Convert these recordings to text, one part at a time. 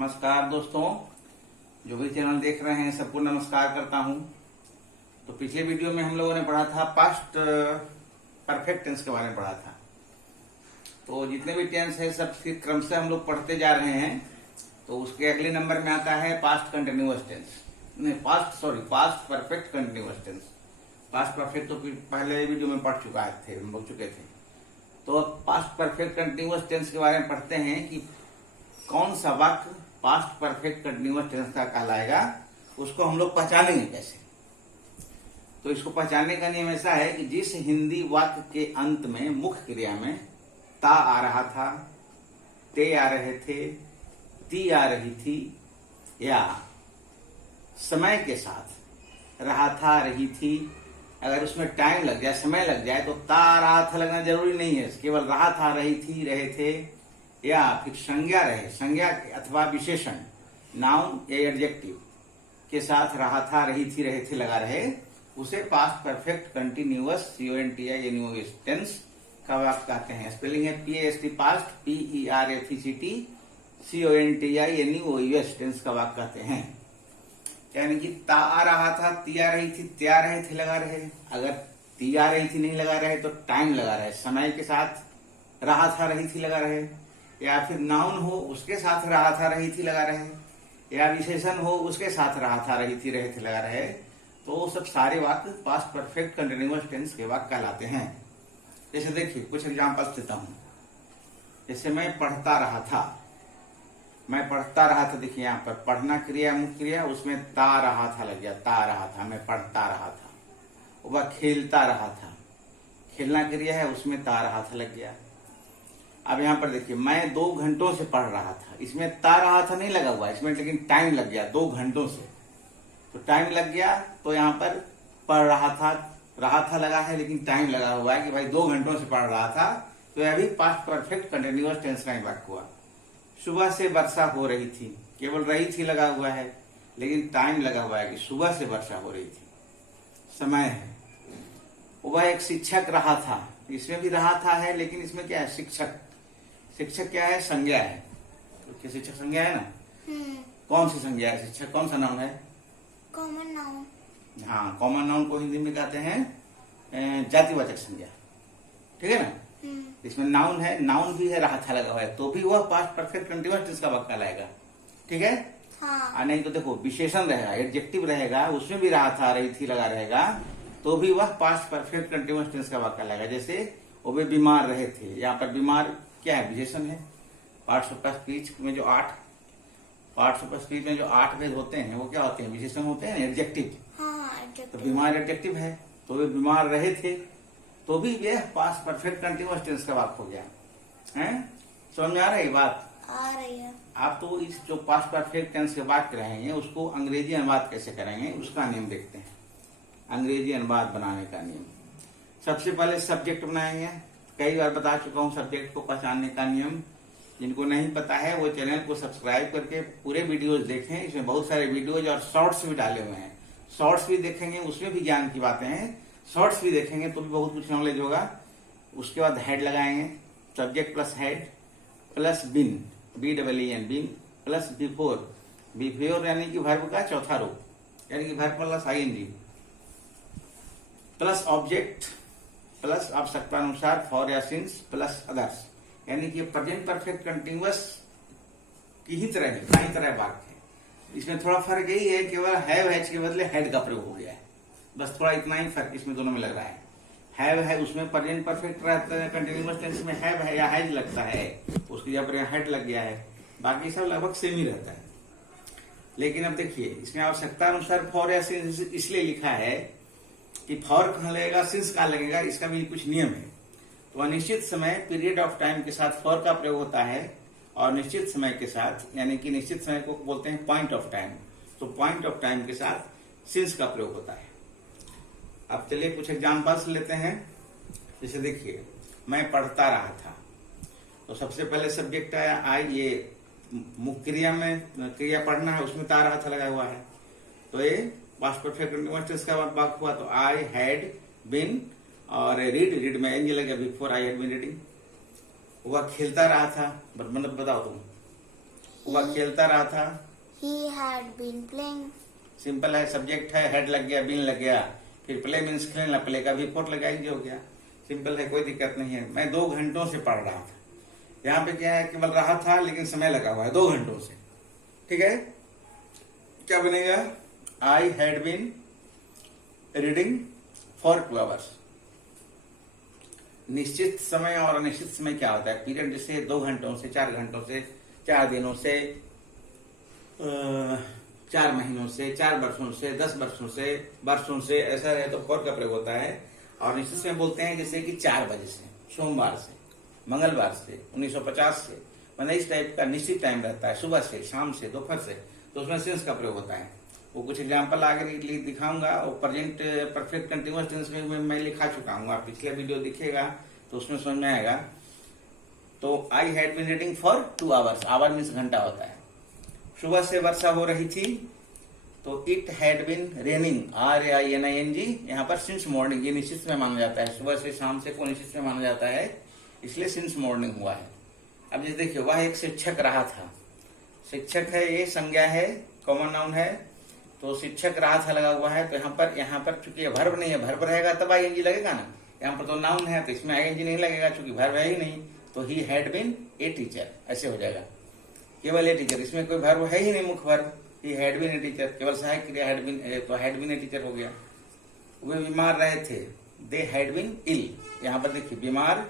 नमस्कार दोस्तों, जो भी चैनल देख रहे हैं सबको नमस्कार करता हूं। तो पिछले वीडियो में हम लोगों ने पढ़ा था पास्ट परफेक्ट टेंस के बारे में पढ़ा था। तो जितने भी टेंस है सब क्रम से हम लोग पढ़ते जा रहे हैं। तो उसके अगले नंबर में आता है पास्ट कंटिन्यूअस टेंस, नहीं past perfect continuous tense. Past perfect तो पहले वीडियो में पढ़ चुके थे। तो अब पास्ट परफेक्ट कंटिन्यूअस टेंस के बारे में पढ़ते हैं कि कौन सा वाक्य पास्ट परफेक्ट कंटिन्यूअस टेंस का कहलाएगा, उसको हम लोग पहचानेंगे कैसे। तो इसको पहचानने का नियम ऐसा है कि जिस हिंदी वाक्य के अंत में मुख्य क्रिया में ता आ रहा था, ते आ रहे थे, ती आ रही थी, या समय के साथ रहा था, रही थी, अगर उसमें टाइम लग जाए, समय लग जाए, तो ता आ रहा था लगना जरूरी नहीं है। केवल रहा था, रही थी, रहे थे, या फिर संज्ञा रहे, संज्ञा अथवा विशेषण, नाउन या एडजेक्टिव के साथ रहा था, रही थी, रहे थे लगा रहे, उसे past perfect continuous CONTINUOUS tense का वाक्य कहते हैं। स्पेलिंग है PAST past PERFECT CONTINUOUS tense का वाक्य कहते हैं। यानी कि ता आ रहा था, ती आ रही थी, ते आ रहे थे लगा रहे। अगर ती आ रही थी नहीं लगा रहे तो टाइम लगा रहे, समय के साथ रहा था, रही थी लगा रहे, या फिर नाउन हो उसके साथ रहा था, रही थी लगा रहे, या विशेषण हो उसके साथ रहा था, रही थी, रहे थे लगा रहे। तो वो सब सारे वाक्य पास्ट परफेक्ट कंटिन्यूअस टेंस के वाक्य कहलाते हैं। जैसे देखिए कुछ एग्जांपल्स देता हूं। जैसे मैं पढ़ता रहा था, मैं पढ़ता रहा था। देखिए यहाँ पर पढ़ना क्रिया मुख्य क्रिया, उसमें ता रहा था लग गया, ता रहा था, मैं पढ़ता रहा था। वह खेलता रहा था, खेलना क्रिया है, उसमें ता रहा था लग गया। अब यहाँ पर देखिए मैं 2 घंटों से पढ़ रहा था, इसमें ता रहा था नहीं लगा हुआ, इसमें लेकिन टाइम लग गया 2 घंटों से। तो टाइम लग गया तो यहाँ पर पढ़ रहा था लगा है, लेकिन टाइम लगा हुआ है कि भाई 2 घंटों से पढ़ रहा था। तो यह भी पास्ट परफेक्ट कंटिन्यूअस टेंस का ही वाक्य हुआ। सुबह से वर्षा हो रही थी, केवल रही थी लगा हुआ है, लेकिन टाइम लगा हुआ है कि सुबह से वर्षा हो रही थी, समय है। वह एक शिक्षक रहा था, इसमें भी रहा था है, लेकिन इसमें क्या है, शिक्षक। शिक्षक क्या है, संज्ञा है। तो शिक्षक संज्ञा है ना। कौन सी संज्ञा है, शिक्षक कौन सा नाउन है, कॉमन नाउन। हाँ, कॉमन नाउन को हिंदी में कहते हैं जातिवाचक संज्ञा, ठीक है ना। इसमें नाउन है, नाउन भी है, रहा था लगा हुआ है, तो भी वह पास्ट परफेक्ट कंटिन्यूअस टेंस का वाक्य कहलाएगा, ठीक है। हाँ। नहीं तो देखो विशेषण रहेगा, एडजेक्टिव रहेगा, उसमें भी रहा था, रही थी लगा रहेगा, तो भी वह पास्ट परफेक्ट कंटिन्यूअस टेंस का वाक्य कहलाएगा। जैसे वो वे बीमार रहे थे, यहाँ पर बीमार क्या है, विशेषण है। पार्ट्स ऑफ स्पीच में जो 8 भेद होते हैं वो क्या होते हैं, विशेषण होते हैं, एडजेक्टिव। तो बीमार एडजेक्टिव है, तो वे बीमार रहे थे, तो भी यह पास्ट परफेक्ट कंटिन्यूअस टेंस का वाक्य हो गया है। समझ में आ रही बात, आ रही है। आप तो इस जो पास्ट परफेक्ट टेंस के वाक्य रहेंगे उसको अंग्रेजी अनुवाद कैसे करेंगे उसका नियम देखते हैं। अंग्रेजी अनुवाद बनाने का नियम, सबसे पहले सब्जेक्ट बनाएंगे। कई बार बता चुका हूं सब्जेक्ट को पहचानने का नियम। जिनको नहीं पता है वो चैनल को सब्सक्राइब करके पूरे वीडियोज देखें। इसमें बहुत सारे वीडियोज और शॉर्ट्स भी डाले हुए हैं, शॉर्ट्स भी देखेंगे, उसमें भी ज्ञान की बातें हैं। शॉर्ट्स भी देखेंगे तो भी बहुत कुछ नॉलेज होगा। उसके बाद हेड लगाएंगे, subject plus had plus been, BEEN been plus V four यानी कि वर्ब का चौथा रूप, यानी कि verb plus ING plus object plus आवश्यकतानुसार फॉर या सिंस प्लस अदर्स, यानी कि प्रेजेंट परफेक्ट कंटिन्यूअस की ही तरह है, नई तरह वाक्य है। इसमें थोड़ा फर्क यही है, केवल हैव के बदले हेड का प्रयोग हो गया है, बस थोड़ा इतना ही फर्क इसमें दोनों में लग रहा है। हैव है उसमें प्रेजेंट परफेक्ट रहता है, कंटिन्यूअस टेंस में हैव है या हैज लगता है, उसकी जगह पर हेड लग गया है। बाकी सब लगभग सेम ही रहता है। लेकिन अब देखिए इसमें आवश्यकता अनुसार फॉर या सिंस इसलिए लिखा है कि फॉर कहां लगेगा, सिंस कहां लगेगा, इसका भी कुछ नियम है। तो अनिश्चित समय पीरियड ऑफ टाइम के साथ फॉर का प्रयोग होता है, और निश्चित समय के साथ, यानी कि निश्चित समय को बोलते हैं पॉइंट ऑफ टाइम, तो पॉइंट ऑफ टाइम के साथ सिंस का प्रयोग होता है। अब चलिए कुछ एग्जांपल्स लेते हैं। जैसे देखिए मैं पढ़ता रहा था, तो सबसे पहले सब्जेक्ट आया आई, ये मुख्य क्रिया में क्रिया पढ़ना है, उसमें ता रहा था लगा हुआ है, तो ये पास्ट परफेक्ट कंटिन्यूअस टेंस का वाक्य हुआ। तो आई हैड बीन, और रीड में एंज लगा, V four I had been reading. वह खेलता रहा था, मतलब बताओ तुम, वह खेलता रहा था। He had been playing. Simple है, सब्जेक्ट है, हेड लग गया, बीन लग गया, फिर प्ले मीन्स खेलना, प्ले का भी फोर्ट लगाएंगे, हो गया। सिंपल है, कोई दिक्कत नहीं है। मैं 2 घंटों से पढ़ रहा था। यहाँ पे क्या है, केवल रहा था लेकिन समय लगा हुआ है 2 घंटों से। ठीक है, क्या बनेगा? I had been reading for 2 hours. निश्चित समय और अनिश्चित समय क्या होता है? पीरियड जैसे 2 घंटों से, 4 घंटों से, 4 दिनों से, 4 महीनों से, 4 वर्षों से, 10 वर्षों से ऐसा है तो फॉर का प्रयोग होता है। और निश्चित समय बोलते हैं जैसे कि 4 बजे से, सोमवार से, मंगलवार से, 1950 से, मतलब इस टाइप का निश्चित टाइम रहता है, सुबह से, शाम से, दोपहर से, तो उसमें सिंस का प्रयोग होता है। वो कुछ एग्जाम्पल आगे दिखाऊंगा। और प्रेजेंट परफेक्ट कंटिन्यूअस टेंस में मैं लिखा चुका हूँ, आप पिछले वीडियो दिखेगा तो उसमें समझ में आएगा। तो I had been reading for 2 hours. Hour means घंटा होता है। सुबह से वर्षा हो रही थी, तो it had been raining, RAINING, यहाँ पर सिंस मॉर्निंग, ये निश्चित में माना जाता है। सुबह से शाम से को निश्चित में माना जाता है, इसलिए सिंस मॉर्निंग हुआ है। अब जैसे देखिए, वह एक शिक्षक रहा था। शिक्षक है, ये संज्ञा है, कॉमन नाउन है, तो शिक्षक रहा था लगा हुआ है। तो यहाँ पर चूंकि वर्ब नहीं है, वर्ब रहेगा तब ING लगेगा ना। यहाँ पर तो नाउन है तो इसमें ING नहीं लगेगा, चूंकि वर्ब है ही नहीं। तो he had been a teacher, ऐसे हो जाएगा, केवल ए टीचर। इसमें कोई वर्ब है ही नहीं, मुख्य verb. He had been a teacher, केवल सहायक क्रिया हैड बीन, तो हैड बीन ए टीचर हो गया। वे बीमार रहे थे, दे हैड बीन इल। यहाँ पर देखिए, बीमार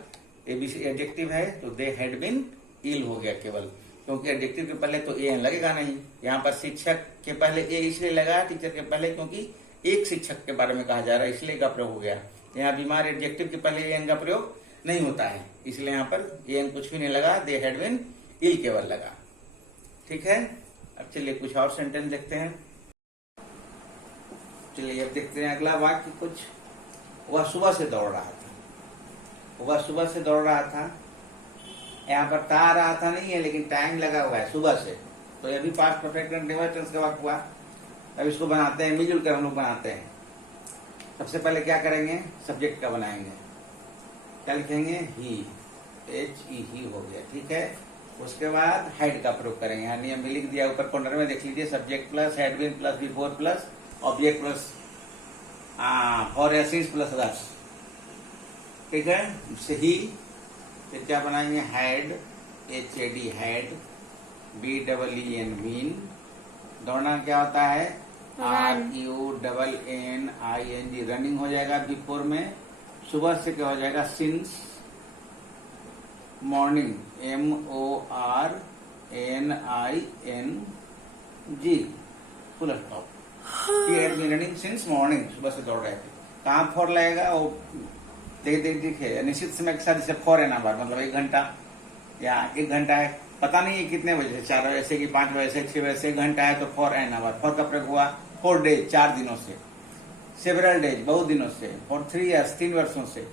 ABC एडजेक्टिव है, तो दे हैड बीन इल हो गया केवल, क्योंकि एडजेक्टिव के पहले तो ए लगेगा नहीं। यहाँ पर शिक्षक के पहले ए इसलिए लगा, टीचर के पहले, क्योंकि एक शिक्षक के बारे में कहा जा रहा है, इसलिए का प्रयोग हो गया। यहाँ बीमार एडजेक्टिव के पहले एन का प्रयोग नहीं होता है, इसलिए यहाँ पर एन कुछ भी नहीं लगा, दे हैड बीन इल केवल लगा। ठीक है, अब चलिए कुछ और सेंटेंस देखते हैं। चलिए अब देखते हैं अगला वाक्य कुछ। वह सुबह से दौड़ रहा था। वह सुबह से दौड़ रहा था, यहाँ पर ता रहा था नहीं है, लेकिन टाइम लगा हुआ है सुबह से, तो ये भी पास्ट परफेक्ट कंटीन्यूअस टेंस का वाक्य हुआ। अब इसको बनाते हैं, मिलजुल कर हम लोग बनाते हैं। सबसे पहले क्या करेंगे, सब्जेक्ट का बनाएंगे। क्या लिखेंगे? ही, HE, ही हो गया। ठीक है, उसके बाद हैड का प्रयोग करेंगे। यहाँ नियम में लिख दिया, ऊपर कॉर्नर में देख लीजिए, subject plus had been plus V four plus object plus for या सिंस प्लस अदर्स। ठीक है, ही। फिर क्या बनाएंगे? हैड, HAD हैड, BEEN मीन। दौड़ना क्या होता है? RUNNING, रनिंग हो जाएगा बिफोर में। सुबह से क्या हो जाएगा? Since. Morning, MORNING, full stop. Running since morning, सुबह से दौड़ रहे थे। कहाँ फॉर लगेगा? वो देखिए, निश्चित समय के साथ जैसे फॉर एन आवर, मतलब 1 घंटा या 1 घंटा है, पता नहीं है कितने बजे से, 4 बजे से कि 5 बजे से, 6 बजे से, 1 घंटा है तो फॉर एन आवर। फॉर का प्रयोग हुआ 4 डेज, 4 दिनों से। सेवरल डेज, बहुत दिनों से। फॉर 3 ईयर्स, 3 वर्षों से।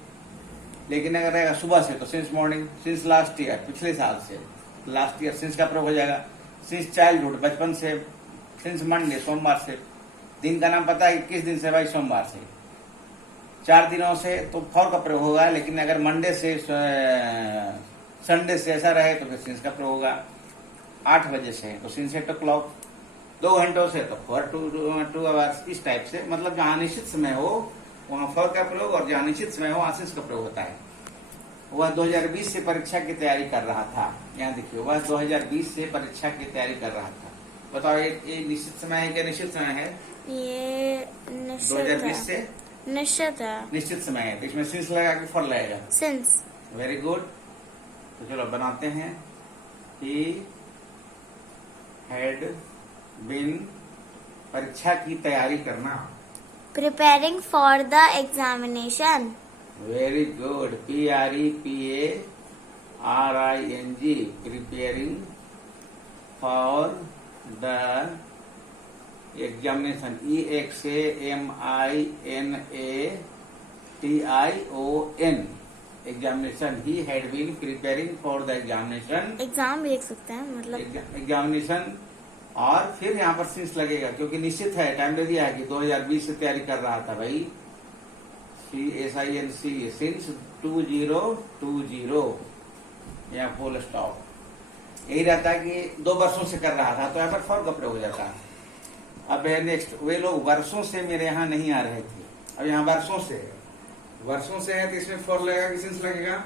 लेकिन अगर रहेगा सुबह से तो since morning, since last year, पिछले साल से, लास्ट ईयर सिंस का प्रयोग हो जाएगा। सिंस चाइल्डहुड, बचपन से। सिंस मंडे, सोमवार से। दिन का नाम पता है किस दिन से? भाई सोमवार से। 4 दिनों से तो फॉर का प्रयोग होगा, लेकिन अगर मंडे से संडे से ऐसा रहे तो फिर सिंस का प्रयोग होगा। 8 बजे से तो सिंस 8 o'clock, 2 घंटों से तो फॉर 2 आवर्स। इस टाइप से, मतलब जहां निश्चित समय हो वहां फॉर का प्रयोग, और जहां निश्चित समय हो वहां सिंस का प्रयोग होता है। वह 2020 से परीक्षा की तैयारी कर रहा था। यहाँ देखिए, वह 2020 से परीक्षा की तैयारी कर रहा था। बताओ, ये निश्चित समय है क्या निश्चित समय है? ये निश्चित 2020 से निश्चित है, निश्चित समय है, तो इसमें सिंस लगा के फॉर लगेगा। सिंस। Very good. तो चलो बनाते हैं। ही हैड बीन, परीक्षा की तैयारी करना। Preparing for the examination. Very good. PREPARING, preparing for the examination. EXAMINATION, examination. He had been preparing for the examination. Exam भी लिख सकते हैं, मतलब एग्जामिनेशन। और फिर यहाँ पर सिंस लगेगा, क्योंकि निश्चित है, टाइम दे दिया है कि 2020 से तैयारी कर रहा था भाई। SINC, सिंस 2020, या फुल स्टॉप। यही रहता है कि 2 वर्षों से कर रहा था, तो यहाँ पर फॉर का प्रयोग हो जाता है। अब है नेक्स्ट, वे लोग वर्षों से मेरे यहाँ नहीं आ रहे थे। अब यहाँ वर्षों से है, वर्षों से है तो इसमें फॉर लगेगा कि सिंस लगेगा?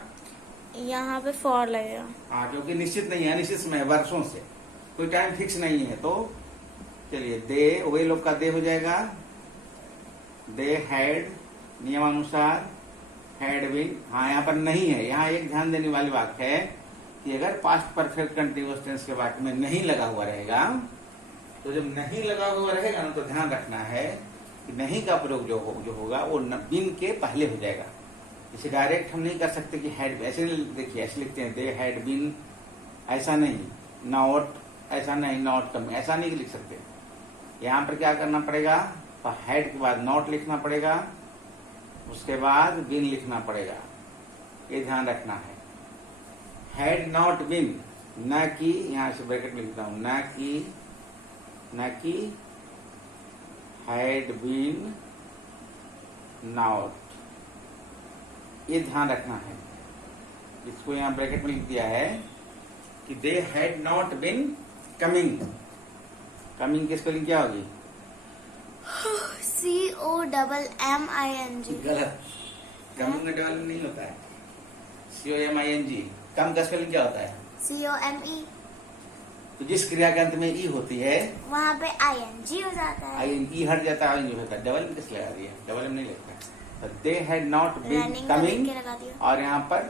यहाँ पे फॉर लगेगा। हाँ, क्योंकि निश्चित नहीं है, अनिश्चित समय है, वर्षों से कोई टाइम फिक्स नहीं है। तो चलिए दे, वे लोग का दे हो जाएगा दे हैड, नियमानुसार हैड बीन। हाँ, यहाँ पर नहीं है। यहाँ एक ध्यान देने वाली बात है कि अगर पास्ट परफेक्ट कंटीन्यूअस टेंस के वाक्य में नहीं लगा हुआ रहेगा, तो जब नहीं लगा हुआ रहेगा ना, तो ध्यान रखना है कि नहीं का प्रयोग जो होगा वो बिन के पहले हो जाएगा। इसे डायरेक्ट हम नहीं कर सकते कि हैड, ऐसे नहीं, देखिए ऐसे लिखते हैं दे हैड बीन, ऐसा नहीं, नॉट ऐसा नहीं, नॉट कम ऐसा नहीं लिख सकते। यहाँ पर क्या करना पड़ेगा, हैड के बाद नॉट लिखना पड़ेगा, उसके बाद बीन लिखना पड़ेगा। ये ध्यान रखना है। हैड नॉट बीन, न कि, यहाँ से ब्रैकेट में लिखता हूं, न कि हैड बीन नॉट, ये ध्यान रखना है। इसको यहाँ ब्रैकेट में लिख दिया है कि they had not been coming. Coming की स्पेलिंग क्या होगी? COMMING। गलत, कमिंग में डबल नहीं होता है, COMING। कम का स्पेलिंग क्या होता है? COME। तो जिस क्रिया के अंत में ई होती है वहाँ पे ING हो जाता है। ई हट जाता है, ING होता है। डबल में किस लगा दिया? डबल में नहीं लगता। They had not been Running का कमिंग, लिख के लगा दिया। और यहाँ पर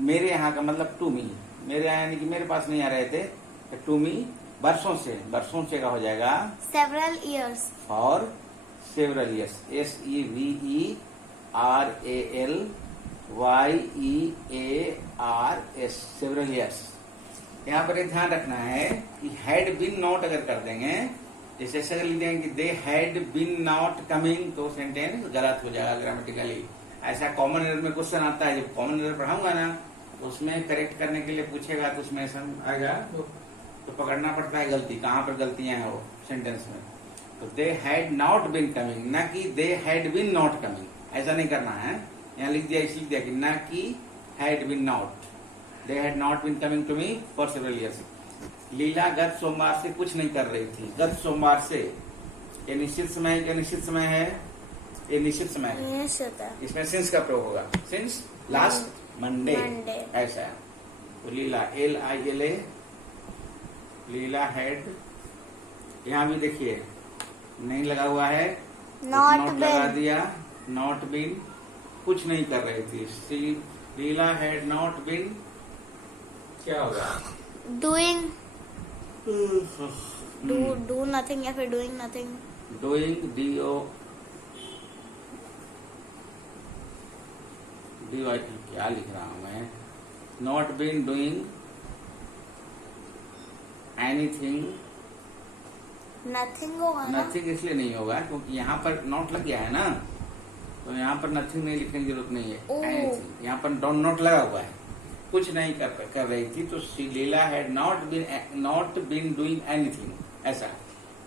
मेरे यहाँ का मतलब टू मी, मेरे यहाँ यानी कि मेरे पास नहीं आ रहे थे, तो टू मी वर्षों से, वर्षों से का हो जाएगा Several years। और several years, SEVERALYEARS, several years. यहाँ पर एक ध्यान रखना है कि हैड बीन नॉट अगर कर देंगे, जैसे ऐसे लिख देंगे कि they had been not coming, तो सेंटेंस गलत हो जाएगा ग्रामेटिकली। ऐसा कॉमन एरर में क्वेश्चन आता है, जब कॉमन एरर पढ़ाऊंगा ना, तो उसमें करेक्ट करने के लिए पूछेगा, तो उसमें ऐसा आएगा तो पकड़ना पड़ता है गलती, कहाँ पर गलतियां हैं वो सेंटेंस में। तो they had not been coming, ना कि they had been not coming, ऐसा नहीं करना है। यहाँ लिख दिया, इसलिए दिया कि ना कि had been not, they had not been coming to me for several years. Leela गत सोमवार से कुछ नहीं कर रही थी। गत सोमवार से, ये निश्चित समय है, क्या निश्चित समय है? ये निश्चित समय है, निश्चित है। इसमें सिंस का प्रयोग होगा, सिंस लास्ट मंडे, ऐसा है। तो लीला, LILA, लीला हैड, यहाँ भी देखिए नहीं लगा हुआ है, Not नॉट लगा been। दिया, नॉट बीन, कुछ नहीं कर रही थी। लीला हैड नॉट बीन, क्या होगा? Doing। Do nothing या फिर doing nothing। डूइंग, DOI, क्या लिख रहा हूं मैं? Not been doing anything. Nothing होगा ना। नथिंग इसलिए नहीं होगा क्योंकि यहाँ पर नॉट लग गया है ना, तो यहाँ पर नथिंग नहीं लिखने की जरूरत नहीं है। ओह। Anything, यहाँ पर डॉट नॉट लगा हुआ है, कुछ नहीं कर रही थी। तो Leela had not been doing anything, ऐसा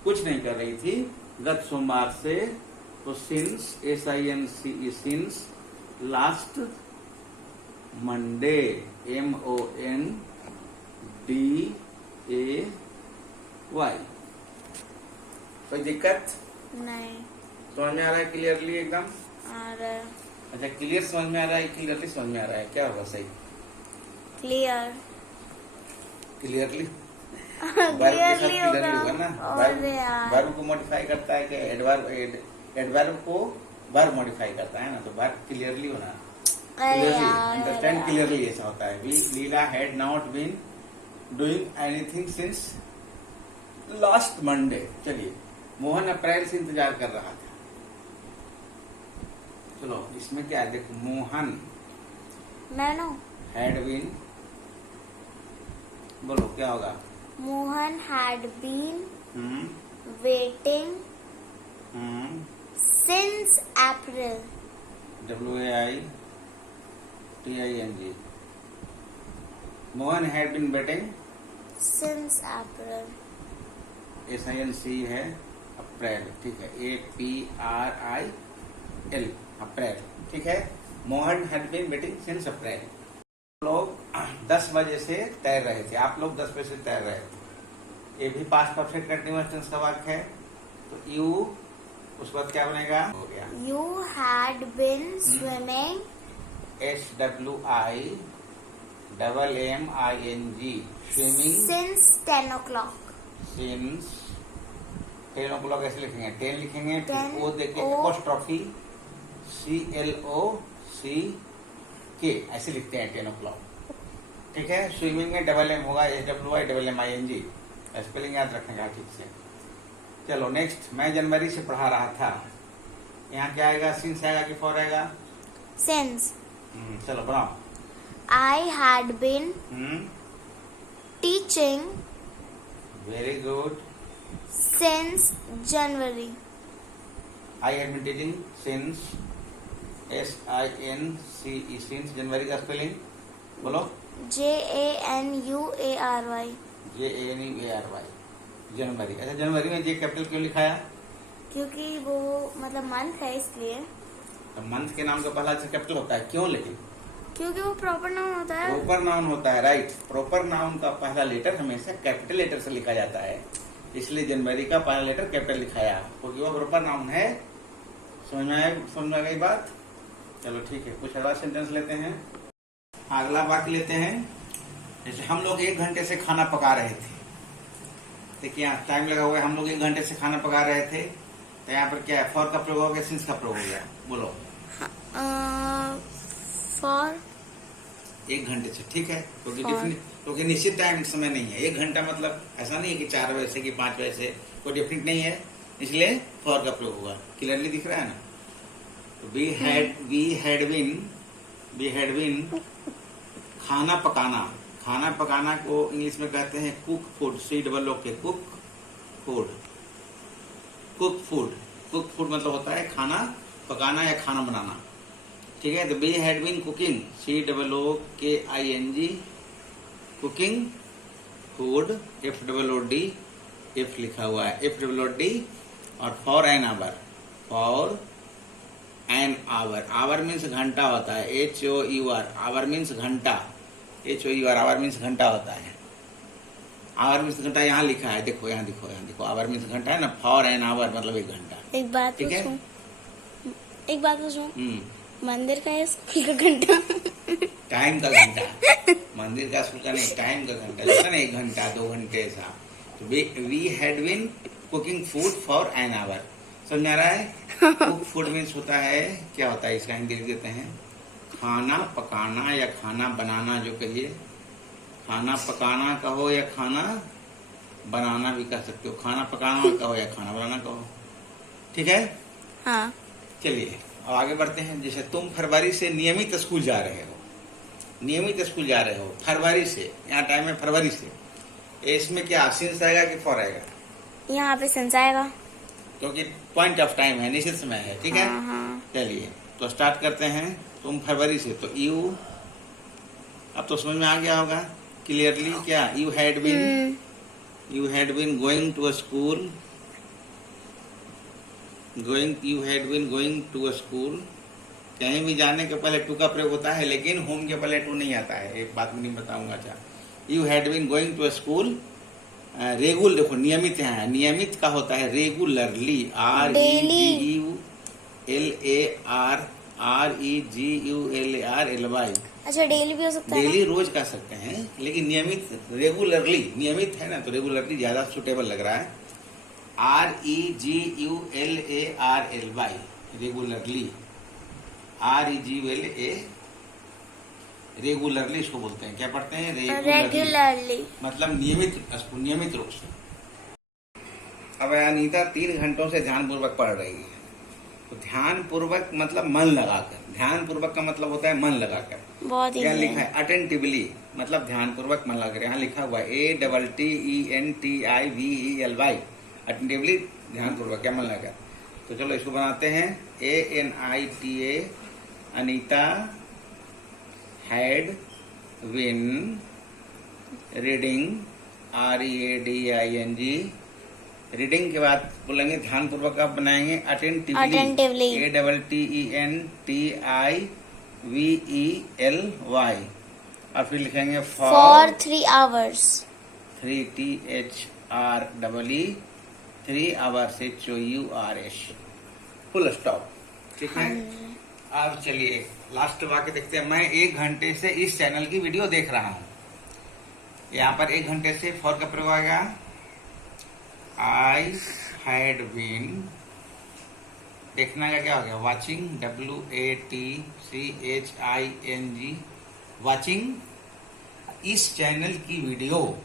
कुछ नहीं कर रही थी गत सोमवार से। तो since, SINCE, since last Monday, MONDAY। कोई दिक्कत? नहीं। समझ में आ रहा है क्लियरली एकदम? और अच्छा, क्लियर समझ में आ रहा है, क्लियरली समझ में आ रहा है, क्या होगा सही? क्लियर। क्लियरली क्लियरली होगा होगा ना। और यार वर्ब को मॉडिफाई करता है कि एडवर्ब को वर्ब मॉडिफाई करता है ना, तो वर्ब क्लियरली होना, अंडरस्टैंड क्लियरली, ऐसा होता है। Leela had not been doing anything since last Monday. चलिए, मोहन अप्रैल से इंतजार कर रहा था। चलो इसमें क्या है, देखो, मोहन मैनो हैड बीन, बोलो क्या होगा? Mohan had been hmm waiting hmm since April. WAITING। Mohan had been waiting since April. SINC है, अप्रैल, ठीक है, APRIL, अप्रैल, ठीक है। Mohan had been waiting since April. लोग 10 बजे से तैर रहे थे, आप लोग 10 बजे से तैर रहे थे। ये भी पास्ट परफेक्ट कंटीन्यूअस टेंस का वाक्य है। तो यू, उसके बाद क्या बनेगा? हो गया You had been swimming SWIMMING, swimming since 10 o'clock. Since 10 o'clock ऐसे लिखेंगे, 10 लिखेंगे, फिर 10 ओ देके O एपोस्ट्रोफी CLOCK ऐसे लिखते हैं 10 o'clock। ठीक है। स्विमिंग में डबल एम होगा, SWIMMING, स्पेलिंग याद रखेंगे ठीक से। चलो नेक्स्ट, मैं जनवरी से पढ़ा रहा था। यहाँ क्या आएगा? सिंस आएगा कि फॉर आएगा? Since चलो बनाओ। I had been teaching very good. since January. I had been teaching since SINCE, since जनवरी का स्पेलिंग बोलो। JANUARY. JANUARY, जनवरी। अच्छा, जनवरी में जे कैपिटल क्यों लिखाया? क्योंकि वो मतलब मंथ है इसलिए। तो मंथ के नाम का पहला अक्षर कैपिटल होता है, क्यों? लेकिन क्योंकि वो प्रॉपर नाउन होता है। प्रॉपर नाउन होता है, राइट। प्रॉपर नाउन का पहला लेटर हमेशा कैपिटल लेटर से लिखा जाता है, इसलिए जनवरी का पहला लेटर कैपिटल लिखाया, क्योंकि वो प्रॉपर नाउन है। समझ में आ गई बात? चलो ठीक है, कुछ अगला सेंटेंस लेते हैं। अगला वाक्य लेते हैं। जैसे हम लोग 1 घंटे से खाना पका रहे थे। देखिए यहाँ टाइम लगा हुआ है, हम लोग 1 घंटे से खाना पका रहे थे। तो यहाँ पर क्या है? फॉर का प्रयोग हो गया, सिंस का प्रयोग हो गया। बोलो। फॉर 1 घंटे से, ठीक है। For. क्योंकि निश्चित टाइम समय नहीं है। 1 घंटा मतलब ऐसा नहीं है कि 4 बजे से कि 5 बजे से, कोई डेफिनेट नहीं है, इसलिए फॉर का प्रयोग होगा। क्लियरली दिख रहा है ना? तो वी हैड बीन खाना पकाना। खाना पकाना को इंग्लिश में कहते हैं cook food, COOK, cook food. Cook food मतलब होता है खाना पकाना या खाना बनाना। ठीक है। तो we had been cooking, COOKING, cooking food, FOOD, F लिखा हुआ है, FOOD। और for an hour, hour means घंटा होता है, HOUR, आवर मीन्स घंटा, HOUR, आवर मीन्स घंटा होता है। आवर मीन्स घंटा यहाँ लिखा है, देखो यहाँ देखो, आवर मीन्स घंटा है ना। फॉर एन आवर मतलब 1 घंटा। एक बात ठीक है। पूछूं, मंदिर का या स्कूल का घंटा? टाइम का घंटा, मंदिर का स्कूल का नहीं, टाइम का घंटा होता ना, 1 घंटा 2 घंटे ऐसा। तो we had been cooking food for an hour. समझ आ रहा है? कुक फूड मीन्स होता है, क्या होता है इसका हिंदी लिख देते हैं, खाना पकाना या खाना बनाना, जो कहिए। खाना पकाना कहो या खाना बनाना भी कह सकते हो। खाना पकाना कहो या खाना बनाना कहो। ठीक है। हाँ। चलिए अब आगे बढ़ते हैं। जैसे तुम फरवरी से नियमित स्कूल जा रहे हो, फरवरी से, यहाँ टाइम है फरवरी से। इसमें क्या सिंस आएगा कि फॉर आएगा? यहाँ पे सेंस आएगा, क्योंकि पॉइंट ऑफ टाइम है, निश्चित समय है। ठीक है। हाँ। चलिए तो स्टार्ट करते हैं। तुम फरवरी से, तो यू, अब तो समझ में आ गया होगा क्लियरली। क्या? You had been going to a school, कहीं भी जाने के पहले टू का प्रयोग होता है, लेकिन होम के पहले टू नहीं आता है। एक बात नहीं बताऊंगा। अच्छा, you had been going to a school. Regular, देखो नियमित है, नियमित का होता है रेगुलरली, REGULARLY। अच्छा, डेली भी हो सकता है? डेली रोज कर सकते हैं, लेकिन नियमित, रेगुलरली, नियमित है ना, तो रेगुलरली ज्यादा सुटेबल लग रहा है। REGULARLY, रेगुलरली, REGULA, रेगुलरली इसको बोलते हैं। क्या पढ़ते हैं? रेगुलरली, मतलब नियमित रूप से। अब अनीता 3 घंटों से ध्यानपूर्वक पढ़ रही है। तो ध्यानपूर्वक मतलब मन लगाकर, ध्यानपूर्वक का मतलब होता है मन लगाकर। बहुत ही यहाँ लिखा है अटेंटिवली, मतलब ध्यानपूर्वक मन लगाकर। यहाँ लिखा हुआ है ATTENTIVELY, अटेंटिवली, ध्यानपूर्वक, क्या मन लगाकर। तो चलो इसको बनाते हैं। ANITA, Anita had been reading, READING, reading के बाद बोलेंगे ध्यानपूर्वक, आप बनाएंगे अटेंटिवली, ATTENTIVELY। और फिर लिखेंगे for 3 hours. 3THREE 3 hours HOURS full stop. ठीक है। अब चलिए लास्ट वाक्य देखते हैं। मैं 1 घंटे से इस चैनल की वीडियो देख रहा हूँ। यहाँ पर 1 घंटे से फॉर का प्रयोग आएगा। आई हैड बीन, देखना का क्या हो गया, वॉचिंग, WATCHING, वॉचिंग इस चैनल की वीडियो,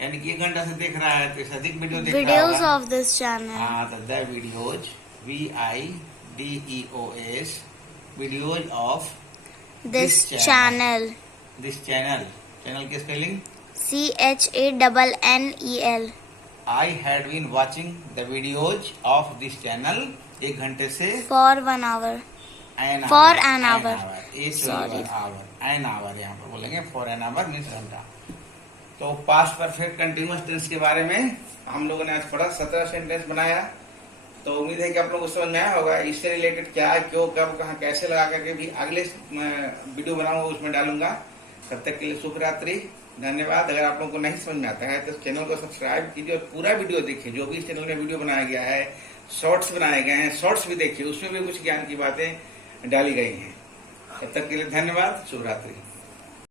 यानी कि 1 घंटा से देख रहा है तो इससे अधिक वीडियो देख रहा Videos होगा। of this channel. हाँ, तो the videos, VIDEOS, videos of This channel. This channel, channel की spelling CHANNEL. I had been watching the videos of this channel 1 घंटे से For 1 hour. an For hour, an hour. Sorry. An hour यहाँ पर बोलेंगे। for an hour means घंटा। तो past perfect continuous tense के बारे में हम लोगों ने आज पढ़ा, 17 सेंटेंस बनाया। तो उम्मीद है कि आप लोगों को समझ में आया होगा। इससे रिलेटेड क्या है, क्यों, कब, कहाँ, कैसे लगा करके भी अगले वीडियो बनाऊंगा उसमें डालूंगा। तब तक के लिए शुभ रात्रि, धन्यवाद। अगर आप लोगों को नहीं समझ में आता है तो चैनल को सब्सक्राइब कीजिए और पूरा वीडियो देखिए। जो भी इस चैनल में वीडियो बनाया गया है, शॉर्ट्स बनाए गए हैं, शॉर्ट्स भी देखिए, उसमें भी कुछ ज्ञान की बातें डाली गई हैं। तब तक के लिए धन्यवाद, शुभ रात्रि।